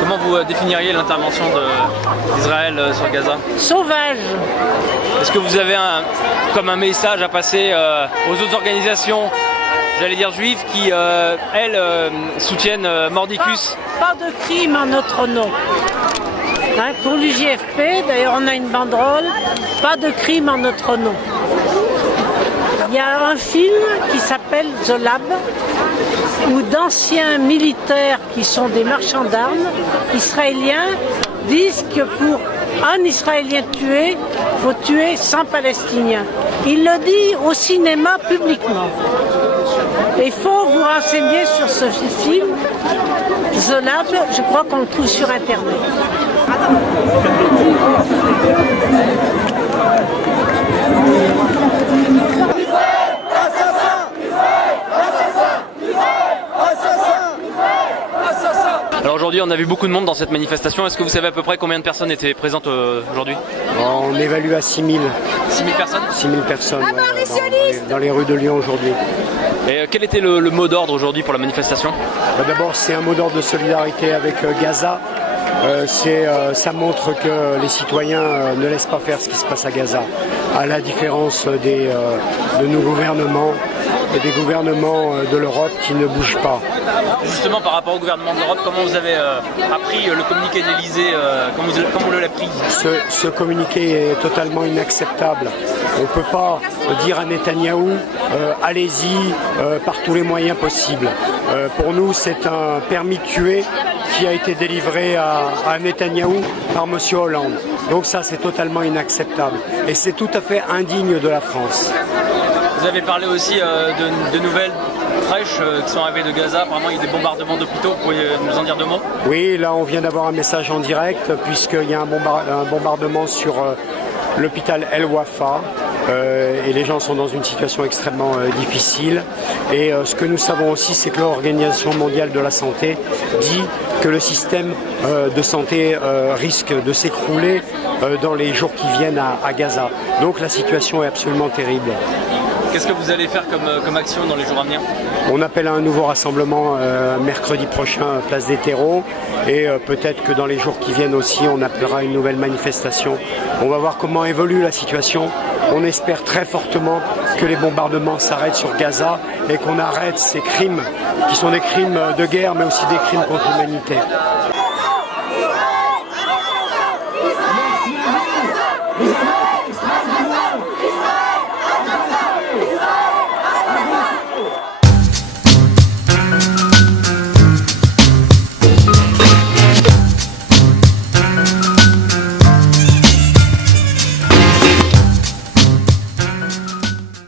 Comment vous définiriez l'intervention d'Israël sur Gaza? Sauvage. Est-ce que vous avez comme un message à passer aux autres organisations, j'allais dire juives, qui elles soutiennent Mordicus? Pas de crime en notre nom. Hein, pour l'UJFP, d'ailleurs on a une banderole, pas de crime en notre nom. Il y a un film qui s'appelle The Lab, où d'anciens militaires qui sont des marchands d'armes israéliens disent que pour un Israélien tué, il faut tuer 100 Palestiniens. Il le dit au cinéma publiquement. Il faut vous renseigner sur ce film, The Lab, je crois qu'on le trouve sur Internet. Alors aujourd'hui on a vu beaucoup de monde dans cette manifestation, est-ce que vous savez à peu près combien de personnes étaient présentes aujourd'hui? On évalue à 6000. 6000 personnes? 6000 personnes dans les rues de Lyon aujourd'hui. Et quel était le mot d'ordre aujourd'hui pour la manifestation? D'abord c'est un mot d'ordre de solidarité avec Gaza. Ça montre que les citoyens ne laissent pas faire ce qui se passe à Gaza, à la différence de nos gouvernements et des gouvernements de l'Europe qui ne bougent pas. Justement par rapport au gouvernement de l'Europe, comment vous avez appris le communiqué de l'Elysée, comment vous l'avez pris? Ce communiqué est totalement inacceptable. On ne peut pas dire à Netanyahou allez-y par tous les moyens possibles. Pour nous c'est un permis de tuer qui a été délivré à Netanyahou par M. Hollande. Donc ça c'est totalement inacceptable et c'est tout à fait indigne de la France. Vous avez parlé aussi de nouvelles fraîches qui sont arrivées de Gaza, apparemment il y a des bombardements d'hôpitaux, vous pouvez nous en dire deux mots? Oui, là on vient d'avoir un message en direct puisqu'il y a un bombardement sur l'hôpital El Wafa. Et les gens sont dans une situation extrêmement difficile. Et ce que nous savons aussi, c'est que l'Organisation mondiale de la santé dit que le système de santé risque de s'écrouler dans les jours qui viennent à Gaza. Donc la situation est absolument terrible. Qu'est-ce que vous allez faire comme action dans les jours à venir? On appelle à un nouveau rassemblement mercredi prochain, place des terreaux. Et peut-être que dans les jours qui viennent aussi, on appellera une nouvelle manifestation. On va voir comment évolue la situation. On espère très fortement que les bombardements s'arrêtent sur Gaza et qu'on arrête ces crimes qui sont des crimes de guerre mais aussi des crimes contre l'humanité.